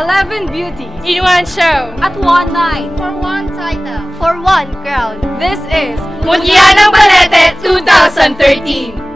11 beauties. In one show. At one night. For one title. For one crown. This is Mutya ng Balete 2013.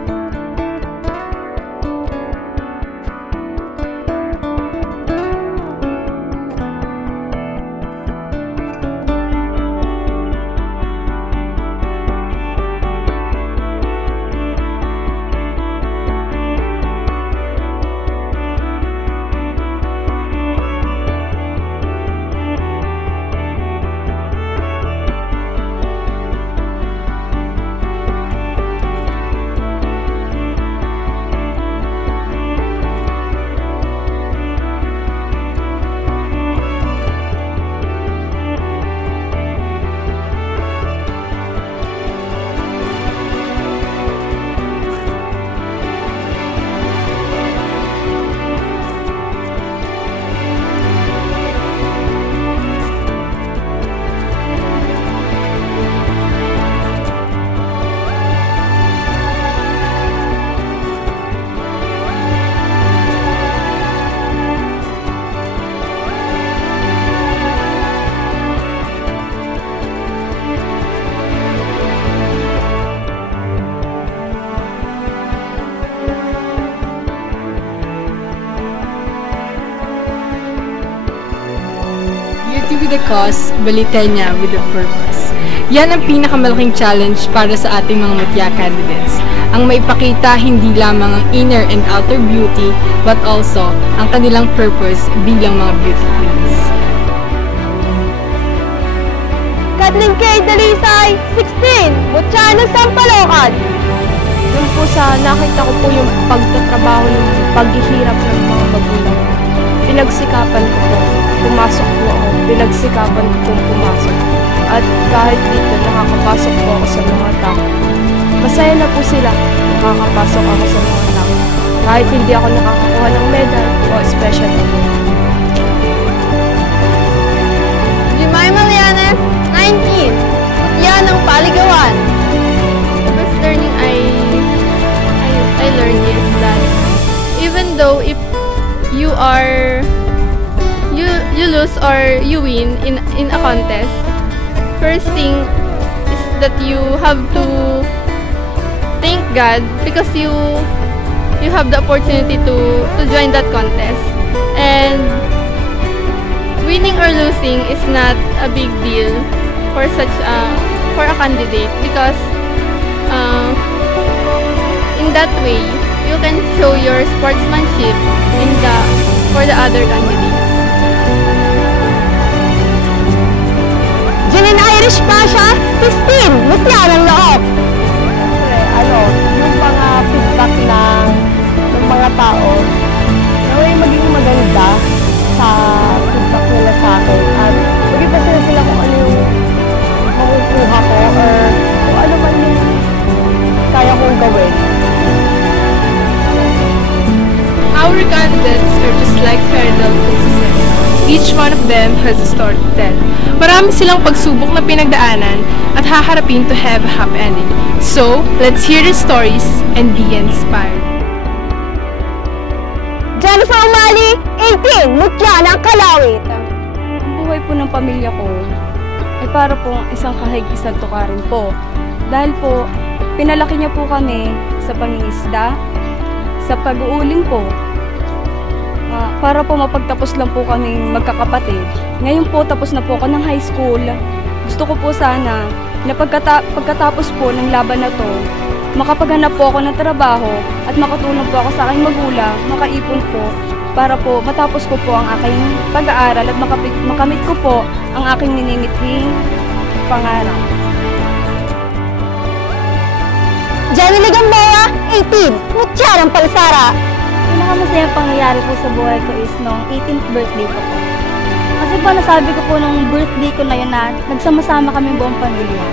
Beauty with a cause, Balitenya with a purpose. Yan ang pinakamalaking challenge para sa ating mga mutya candidates. Ang maipakita hindi lamang ang inner and outer beauty, but also ang kanilang purpose bilang mga beauty queens. Kathleen K. Dalisay, 16, Mutya ng Sampalocan. Doon po sa nakita ko po yung pagtatrabaho ng paghihirap ng mga magulang. Pinagsikapan ko po, pumasok po ako, pinagsikapan ko pong pumasok. At kahit dito, nakakapasok po ako sa mga tao. Masaya na po sila, nakakapasok ako sa mga tao. Kahit hindi ako nakakakuha ng medal o special award. Jemima Lianes, 19, Mutya ng Paligawan. The first learning I learned is that even though if you lose or you win in a contest, first thing is that you have to thank God because you have the opportunity to join that contest. And winning or losing is not a big deal for for a candidate because in that way you can show your sportsmanship for the other candidates. Janine Irish Pasha, 16, Mutya ng Laok. Yung mga feedback ng mga tao, naway maging maganda sa feedback nila sa akin. At mag-ipasaya sila kung ano yung makukuha ko or kung ano man yung kaya kong gawin. Our candidates are just like fairy tale princesses. Each one of them has a story to tell. Marami silang pagsubok na pinagdaanan at haharapin to have a happy ending. So, let's hear their stories and be inspired. Jennifer Umali, 18, Mutya ng Kalawit. Ang buhay po ng pamilya ko ay para po isang kahig isang tukarin po. Dahil po, pinalaki niya po kami sa pangingisda, sa pag-uuling po, para po mapagtapos lang po kaming magkakapatid. Ngayon po, tapos na po ako ng high school. Gusto ko po sana na pagkatapos po ng laban na to, makapaghanap po ako ng trabaho at makatulong po ako sa aking magulang, makaipon po, para po matapos ko po ang aking pag-aaral at makamit ko po ang aking minimithing pangarap. Jenny Ligambea, 18, Mutya ng Palsara. Pinakamasayang pangyayari po sa buhay ko is nung 18th birthday ko po. Kasi po nasabi ko po nung birthday ko na yun na nagsama-sama kami buong pamilya.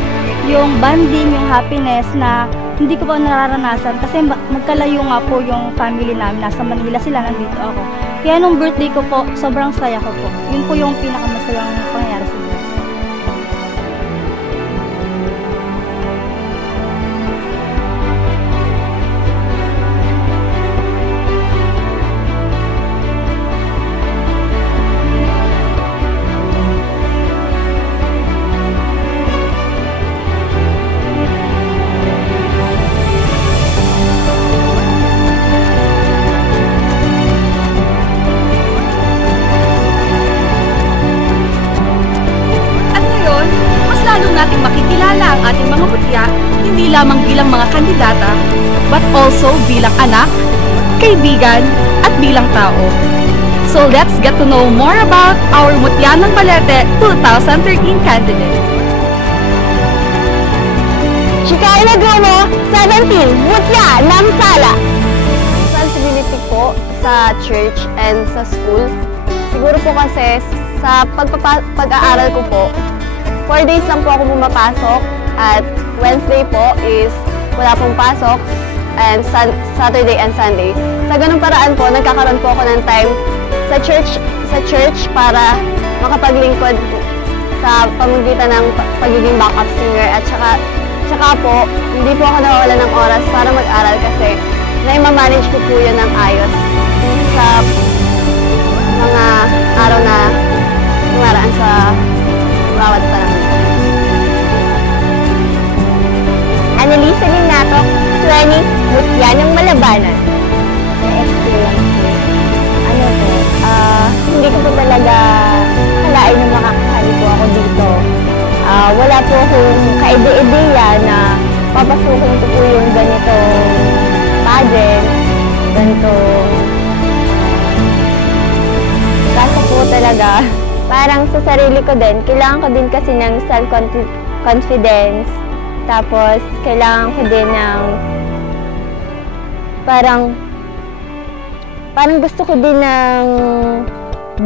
Yung bonding, yung happiness na hindi ko pa nararanasan kasi magkalayo nga po yung family namin. Nasa Manila sila, nandito ako. Kaya nung birthday ko po, sobrang saya ko po. Yun po yung pinakamasayang pangyayari sa buhay. mga kandidata, but also bilang anak, kaibigan, at bilang tao. So let's get to know more about our Mutya ng Balete 2013 candidates. Chikaina Grumo, 17, Mutya ng Sala. Responsibility po sa church and sa school. Siguro po kasi sa pag-aaral ko po, 4 days lang po ako pumapasok at Wednesday po is wala pong pasok and Saturday and Sunday. Sa ganung paraan po, nagkakaroon po ako ng time sa church para makapaglingkod sa pamamagitan ng pagiging backup singer at saka po, hindi po ako nawawala ng oras para mag-aral kasi na-manage ko po yun ng ayos sa mga araw na dumaraan sa bawat panahon. Annalisa Linatok, 20, Mutya ng Malabanan. Na-experience ko. Hindi ko po talaga kalain na makakasali po ako dito. Wala po akong kaide-ideya na papasukin ko po yung ganitong pageant, ganitong kaso po talaga. Parang sa sarili ko din, kailangan ko din kasi ng self-confidence. Tapos, kailangan ko din ng parang gusto ko din ng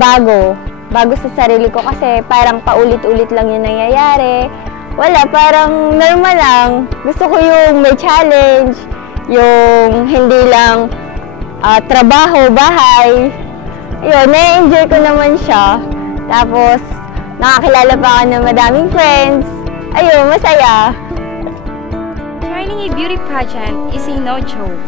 bago sa sarili ko kasi parang paulit-ulit lang yung nangyayari. Wala, parang normal lang. Gusto ko yung may challenge, yung hindi lang trabaho, bahay. Ayun, na-enjoy ko naman siya. Tapos, nakakilala pa ako ng madaming friends. Ayun, masaya. Joining a beauty pageant is a no joke,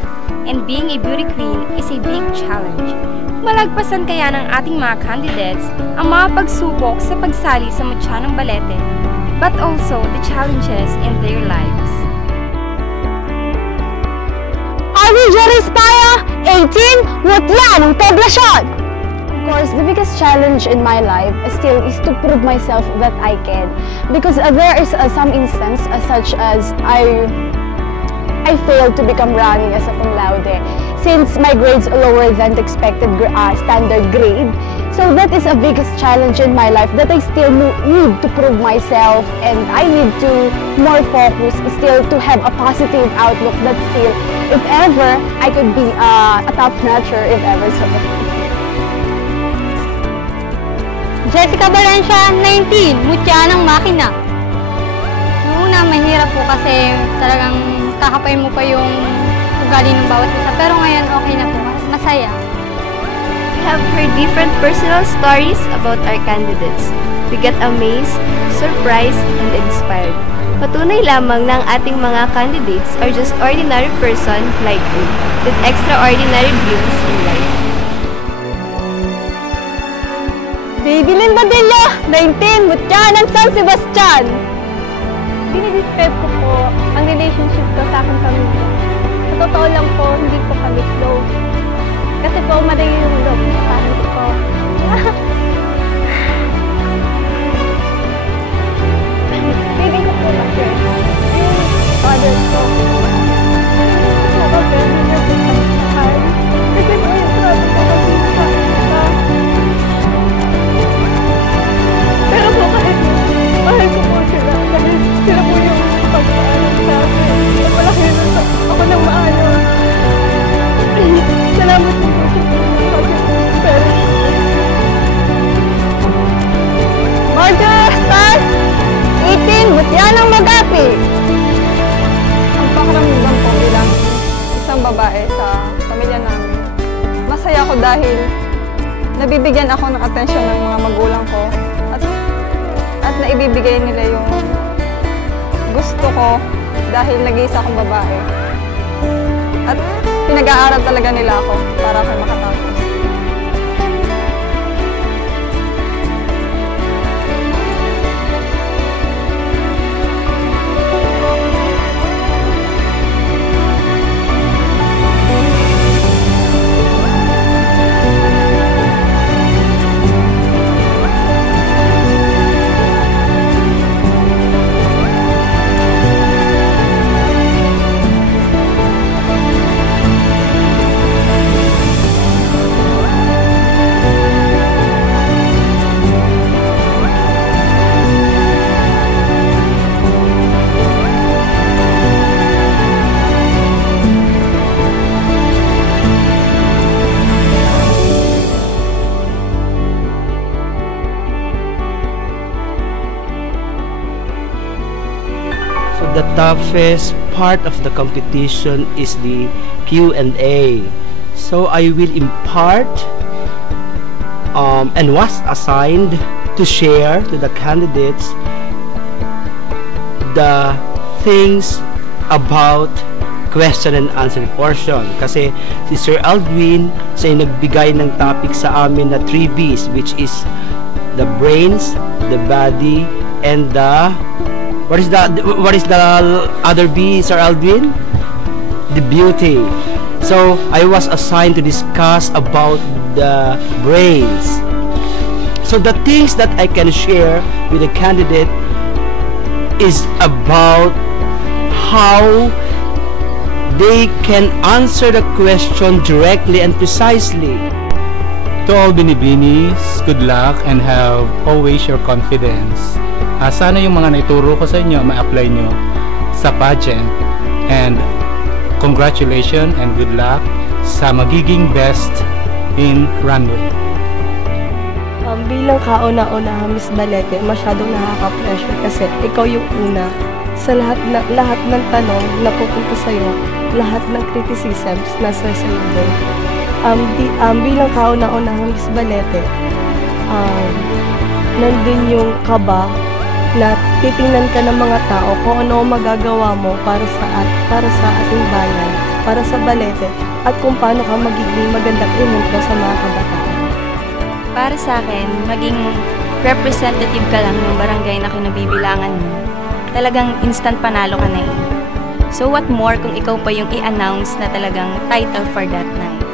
and being a beauty queen is a big challenge. Malagpasan kaya ng ating mga candidates ang mga pagsubok sa pagsali sa Mutya ng Balete, but also the challenges in their lives. Army Jerry's Paya, 18, Mutya ng Poblasyon. Of course, the biggest challenge in my life still is to prove myself that I can. Because there is some instance such as I failed to become running as a cum laude since my grades are lower than the expected standard grade. So that is a biggest challenge in my life that I still need to prove myself and I need to more focus still to have a positive outlook that still, if ever, I could be a top-notcher if ever so. Jessica Valencia, 19, Mutya ng Makina. Noong una, mahirap po kasi talagang kakapain mo pa yung ugali ng bawat isa. Pero ngayon, okay na po. Masaya. We have heard different personal stories about our candidates. We get amazed, surprised, and inspired. Patunay lamang ng ating mga candidates are just ordinary person like you, with extraordinary dreams in life. Bibilin Badilla, 19, Mutya ng San Sebastian. Dinidescribe ko po ang relationship ko sa aking pamilya. Sa totoo lang po, hindi po kami close. Kasi po, madali yung loob sa parang ko. Feeling ko po kasi yung father ko. Pero hindi niya po kamahal. Kasi po yung sabi ko kasi sa pero po kahit mahal ko po sila. Dahil sila po yung pagpaalam sa akin. At malaki na ako ng maayos. Salamat po po sa parents. Marjorie Star, 18, Mutya ng Magapi. Ang pakiramdam ko bilang isang babae sa pamilya namin, masaya ko dahil nabibigyan ako ng atensyon ng mga magulang ko at naibibigay nila yung gusto ko dahil nag-iisa akong babae. At pinag-aaral talaga nila ako para ako makatapos. toughest part of the competition is the Q&A. So I will impart and was assigned to share to the candidates the things about question and answer portion. Kasi si Sir Aldwin siya nagbigay ng topic sa amin na 3 B's, which is the brains, the body, and the what is the other B, Sir Aldwin? The beauty. So I was assigned to discuss about the brains. So the things that I can share with the candidate is about how they can answer the question directly and precisely. To all binibinis, good luck and have always your confidence. Sana yung mga naituro ko sa inyo, ma-apply nyo sa pageant. And congratulations and good luck sa magiging best in runway. Bilang kauna-una, Miss Balete, masyadong nakaka-pressure kasi ikaw yung una sa lahat ng tanong na pupunta sa'yo, lahat ng criticisms nasa sa'yo doon. Bilang kauna-una, Miss Balete, nandun yung kaba na titingnan ka ng mga tao kung ano magagawa mo para sa ating bayan, para sa Balete, at kung paano ka magiging magandang ehemplo sa mga kabataan. Para sa akin, maging representative ka lang ng barangay na kinabibilangan mo. Talagang instant panalo ka na eh. So what more kung ikaw pa yung i-announce na talagang title for that night.